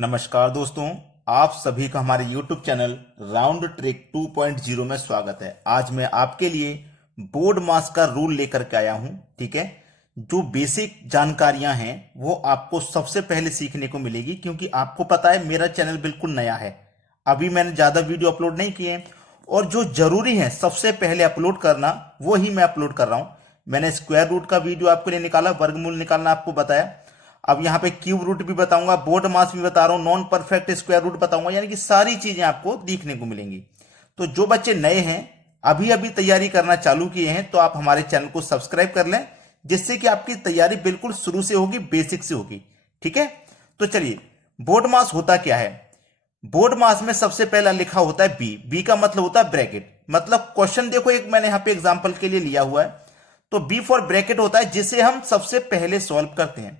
नमस्कार दोस्तों, आप सभी का हमारे YouTube चैनल राउंड ट्रिक 2.0 में स्वागत है। आज मैं आपके लिए बोर्ड मास का रूल लेकर के आया हूं। ठीक है, जो बेसिक जानकारियां हैं वो आपको सबसे पहले सीखने को मिलेगी, क्योंकि आपको पता है मेरा चैनल बिल्कुल नया है, अभी मैंने ज्यादा वीडियो अपलोड नहीं किए हैं और जो जरूरी है सबसे पहले अपलोड करना वो ही मैं अपलोड कर रहा हूं। मैंने स्क्वायर रूट का वीडियो आपके लिए निकाला, वर्गमूल निकालना आपको बताया, अब यहाँ पे क्यूब रूट भी बताऊंगा, बोर्ड मास भी बता रहा हूं, नॉन परफेक्ट स्क्वायर रूट बताऊंगा, यानी कि सारी चीजें आपको देखने को मिलेंगी। तो जो बच्चे नए हैं, अभी अभी तैयारी करना चालू किए हैं, तो आप हमारे चैनल को सब्सक्राइब कर लें, जिससे कि आपकी तैयारी बिल्कुल शुरू से होगी, बेसिक से होगी। ठीक है, तो चलिए, बोर्ड मास होता क्या है। बोर्ड मास में सबसे पहला लिखा होता है बी। बी का मतलब होता है ब्रैकेट, मतलब क्वेश्चन देखो, एक मैंने यहां पे एग्जांपल के लिए लिया हुआ है, तो बी फॉर ब्रैकेट होता है, जिसे हम सबसे पहले सॉल्व करते हैं।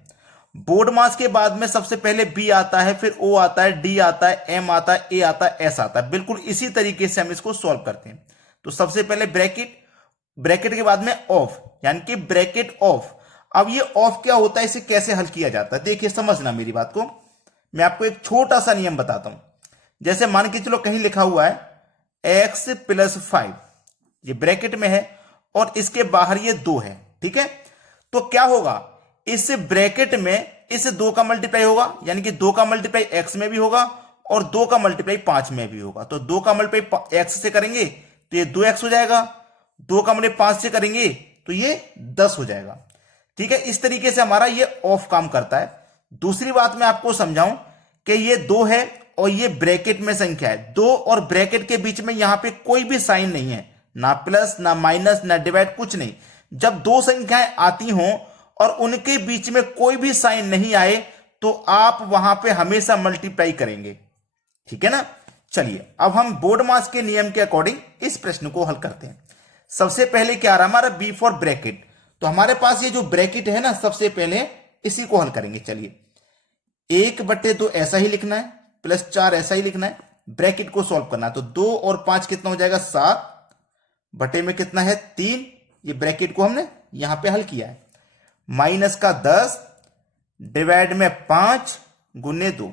बोर्ड मास के बाद में सबसे पहले बी आता है, फिर ओ आता है, डी आता है, एम आता है, ए आता है, एस आता है। बिल्कुल इसी तरीके से हम इसको सॉल्व करते हैं। तो सबसे पहले ब्रैकेट, ब्रैकेट के बाद में ऑफ, यानी कि ब्रैकेट ऑफ। अब ये ऑफ क्या होता है, इसे कैसे हल किया जाता है, देखिए समझना मेरी बात को। मैं आपको एक छोटा सा नियम बताता हूं। जैसे मान के चलो कहीं लिखा हुआ है x + 5, ये ब्रैकेट में है और इसके बाहर ये 2 है। ठीक है, तो क्या होगा, इस ब्रैकेट में इस 2 का मल्टीप्लाई होगा, यानी कि 2 का मल्टीप्लाई x में भी होगा और 2 का मल्टीप्लाई 5 में भी होगा। तो 2 का मल्टीप्लाई x से करेंगे तो ये 2x हो जाएगा, 2 का मल्टीप्लाई 5 से करेंगे तो ये 10 हो जाएगा। ठीक है, इस तरीके से हमारा ये ऑफ काम करता है। दूसरी बात मैं आपको समझाऊं कि ये 2 है और ये ब्रैकेट में संख्या है, 2 और ब्रैकेट के बीच में यहां पे कोई भी साइन नहीं है, ना प्लस ना माइनस ना डिवाइड, कुछ नहीं। जब 2 संख्याएं आती हों और उनके बीच में कोई भी साइन नहीं आए तो आप वहां पे हमेशा मल्टीप्लाई करेंगे। ठीक है ना। चलिए, अब हम बोर्ड मास के नियम के अकॉर्डिंग इस प्रश्न को हल करते हैं। सबसे पहले क्या आ रहा हमारा, बी फॉर ब्रैकेट। तो हमारे पास ये जो ब्रैकेट है ना, सबसे पहले इसी को हल करेंगे। चलिए, 1/2 ऐसा ही लिखना है, +4 ऐसा ही लिखना है, ब्रैकेट को सॉल्व करना है। तो 2 और 5 कितना हो जाएगा, 7 बटे में कितना है, 3। ये ब्रैकेट को हमने यहां पे हल किया है। माइनस का 10 डिवाइड में 5 गुने 2,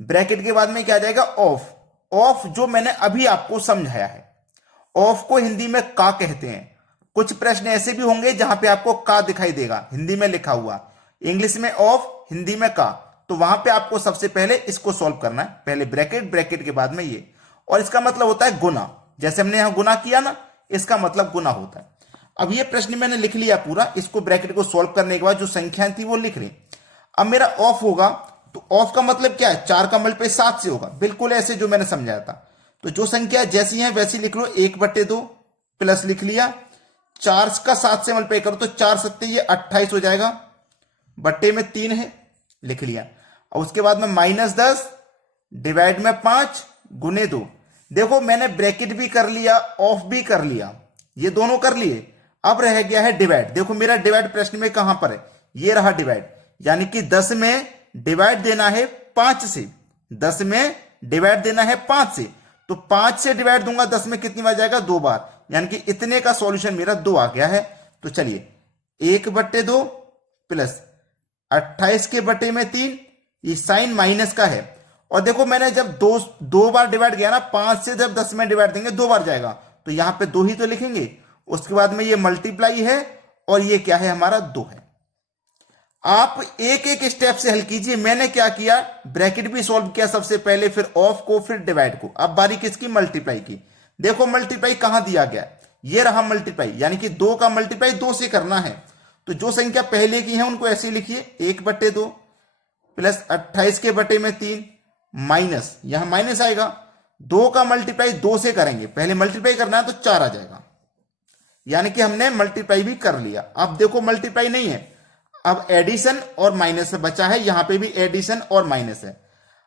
ब्रैकेट के बाद में क्या आ जाएगा, ऑफ। ऑफ जो मैंने अभी आपको समझाया है, ऑफ को हिंदी में का कहते हैं। कुछ प्रश्न ऐसे भी होंगे जहां पे आपको का दिखाई देगा हिंदी में लिखा हुआ, इंग्लिश में ऑफ, हिंदी में का, तो वहां पे आपको सबसे पहले इसको सॉल्व करना है। पहले ब्रैकेट, ब्रैकेट के बाद में ये, और इसका मतलब होता है गुना। जैसे हमने यहां गुना किया ना, इसका मतलब गुना होता है। अब ये प्रश्न मैंने लिख लिया पूरा, इसको ब्रैकेट को सॉल्व करने के बाद जो संख्याएं थी वो लिख ली। अब मेरा ऑफ होगा, तो ऑफ का मतलब क्या है, 4 का मल्टीप्लाई 7 से होगा, बिल्कुल ऐसे जो मैंने समझाया था। तो जो संख्या जैसी है वैसी लिख लो, 1/2 प्लस लिख लिया, 4 का 7 से मल्टीप्लाई करो तो 4 सत्ते ये 28 हो जाएगा, बट्टे में 3 है, लिख लिया। और उसके बाद में -10 डिवाइड में 5 गुने 2। देखो मैंने ब्रैकेट भी कर लिया, ऑफ भी कर लिया, ये दोनों कर लिए। अब रह गया है डिवाइड। देखो मेरा डिवाइड प्रश्न में कहां पर है, ये रहा डिवाइड, यानी कि 10 में डिवाइड देना है 5 से, 10 में डिवाइड देना है 5 से, तो 5 से डिवाइड दूंगा 10 में कितनी बार जाएगा, 2 बार, यानी कि इतने का सॉल्यूशन मेरा 2 आ गया है। तो चलिए, 1/2 प्लस 28 के बटे में 3, ये साइन माइनस का है। और देखो मैंने जब दो बार डिवाइड किया ना, 5 से जब 10 में डिवाइड देंगे 2 बार जाएगा, तो यहां पे 2 ही तो लिखेंगे। उसके बाद में ये मल्टीप्लाई है और ये क्या है हमारा, 2 है। आप एक एक स्टेप से हल कीजिए। मैंने क्या किया, ब्रैकेट भी सॉल्व किया सबसे पहले, फिर ऑफ को, फिर डिवाइड को। अब बारी किसकी, मल्टीप्लाई की। देखो मल्टीप्लाई कहां दिया गया, ये रहा मल्टीप्लाई, यानी कि 2 का मल्टीप्लाई 2 से करना है। तो जो संख्या पहले की है उनको ऐसे लिखिए, 1/2 प्लस 28 के बटे में 3 माइनस, यहां माइनस आएगा, 2 का मल्टीप्लाई 2 से करेंगे, पहले मल्टीप्लाई करना है तो 4 आ जाएगा, यानी कि हमने मल्टीप्लाई भी कर लिया। अब देखो मल्टीप्लाई नहीं है, अब एडिशन और माइनस बचा है, यहां पे भी एडिशन और माइनस है।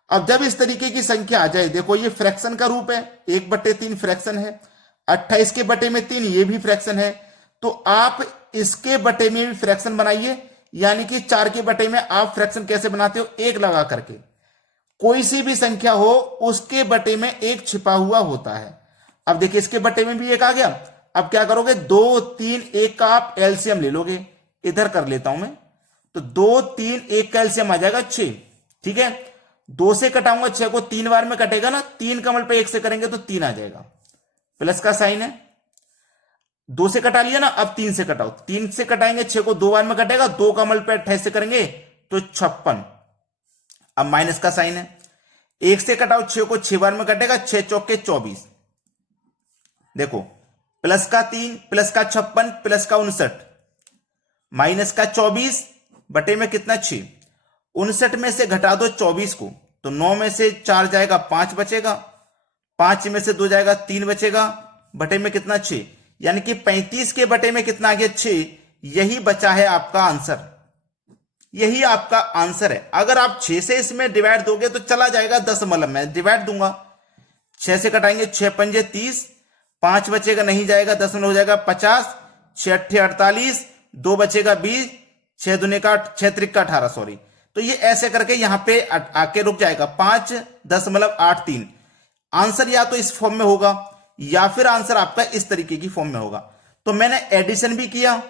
अब जब इस तरीके की संख्या आ जाए, देखो ये फ्रैक्शन का रूप है, 1/3 फ्रैक्शन है, 28 के बटे में 3 ये भी फ्रैक्शन है, तो आप इसके बटे में भी फ्रैक्शन बनाइए, यानी कि 4 के बटे में आप फ्रैक्शन कैसे बनाते हो, 1 लगा करके। कोई सी भी संख्या हो उसके बटे में 1 छिपा हुआ होता है। अब देखिए इसके बटे में भी 1 आ गया। अब क्या करोगे, 2, 3, 1 का आप एलसीएम ले लोगे, इधर कर लेता हूं मैं, तो 2, 3, 1 का एलसीएम आ जाएगा 6। ठीक है, 2 से कटाऊंगा 6 को 3 बार में कटेगा ना, 3 कमल पे 1 से करेंगे तो 3 आ जाएगा, प्लस का साइन है। 2 से कटा लिया ना, अब 3 से कटाओ, 3 से कटाएंगे 6 को 2 बार में कटेगा, 2 कमल पे 28 से करेंगे तो 56। अब माइनस का साइन है, 1 से कटाओ 6 को 6 बार में कटेगा, 6 चौके 24। देखो प्लस का 3 प्लस का 56 प्लस का 59 माइनस का 24 बटे में कितना 6, 59 में से घटा दो 24 को तो 9 में से 4 जाएगा 5 बचेगा, 5 में से 2 जाएगा 3 बचेगा, बटे में कितना 6, यानी कि 35 के बटे में कितना आ गया 6। यही बचा है आपका आंसर, यही आपका आंसर है। अगर आप 6 से इसमें डिवाइड दोगे तो चला जाएगा दशमलव में, डिवाइड दूंगा 6 से कटाएंगे 6 पंजे 30, 5 बचेगा नहीं जाएगा, दशमलव हो जाएगा 50, 6 अट्ठे 48, 2 बचेगा 20, 6 दूने का 6 त्रिक का 18 सॉरी। तो ये ऐसे करके यहां पे आके रुक जाएगा 5.83। आंसर या तो इस फॉर्म में होगा या फिर आंसर आपका इस तरीके की फॉर्म में होगा। तो मैंने एडिशन भी किया,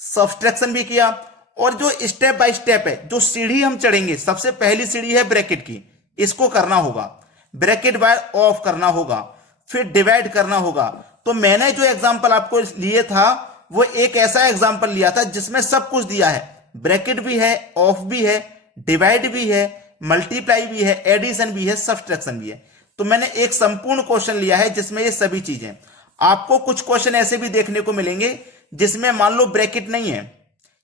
सब्सट्रैक्शन भी किया, और जो स्टेप बाय स्टेप है, जो सीढ़ी हम चढ़ेंगे, सबसे पहली सीढ़ी है ब्रैकेट की, इसको करना होगा, ब्रैकेट बाय ऑफ करना होगा, फिर डिवाइड करना होगा। तो मैंने जो एग्जांपल आपको लिए था वो एक ऐसा एग्जांपल लिया था जिसमें सब कुछ दिया है, ब्रैकेट भी है, ऑफ भी है, डिवाइड भी है, मल्टीप्लाई भी है, एडिशन भी है, सब्सट्रैक्शन भी है। तो मैंने एक संपूर्ण क्वेश्चन लिया है जिसमें ये सभी चीजें। आपको कुछ क्वेश्चन ऐसे भी देखने को मिलेंगे जिसमें मान लो ब्रैकेट नहीं है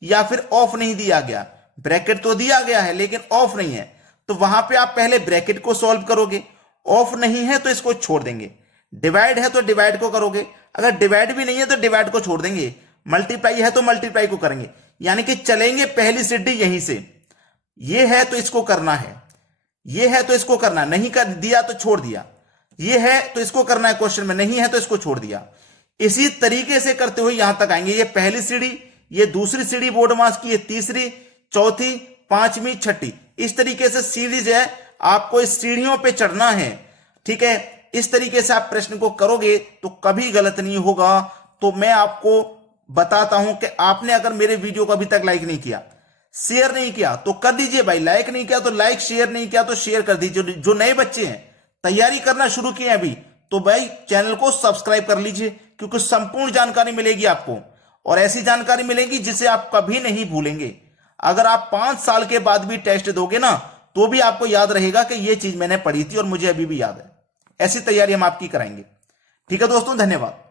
या फिर ऑफ नहीं दिया गया, ब्रैकेट तो दिया गया है लेकिन ऑफ नहीं है, तो वहां पे आप पहले ब्रैकेट को सॉल्व करोगे, ऑफ नहीं है तो इसको छोड़ देंगे, डिवाइड है तो डिवाइड को करोगे, अगर डिवाइड भी नहीं है तो डिवाइड को छोड़ देंगे, मल्टीप्लाई है तो मल्टीप्लाई को करेंगे, यानी कि चलेंगे पहली सीढ़ी यहीं से। ये है तो इसको करना है, ये है तो इसको करना, नहीं कर दिया तो छोड़ दिया, ये है तो इसको करना है क्वेश्चन में, नहीं है तो इसको छोड़ दिया। इसी तरीके से करते हुए यहां तक आएंगे। ये पहली सीढ़ी, ये दूसरी सीढ़ी बोर्ड मास की, ये तीसरी, चौथी, पांचवी, छठी, इस तरीके से सीरीज है, आपको इस सीढ़ियों पे चढ़ना है। ठीक है, इस तरीके से आप प्रश्न को करोगे तो कभी गलत नहीं होगा। तो मैं आपको बताता हूं कि आपने अगर मेरे वीडियो को अभी तक लाइक नहीं किया, शेयर नहीं किया तो कर दीजिए भाई, लाइक नहीं किया तो लाइक, शेयर नहीं किया तो शेयर कर दीजिए। जो नए बच्चे हैं, तैयारी करना शुरू किए अभी, तो भाई चैनल को सब्सक्राइब कर लीजिए, क्योंकि संपूर्ण जानकारी मिलेगी आपको, और ऐसी जानकारी मिलेगी जिसे आप कभी नहीं भूलेंगे। अगर आप 5 साल के बाद भी टेस्ट दोगे ना, तो भी आपको याद रहेगा कि यह चीज मैंने पढ़ी थी और मुझे अभी भी याद है। ऐसी तैयारी हम आपकी कराएंगे। ठीक है दोस्तों, धन्यवाद।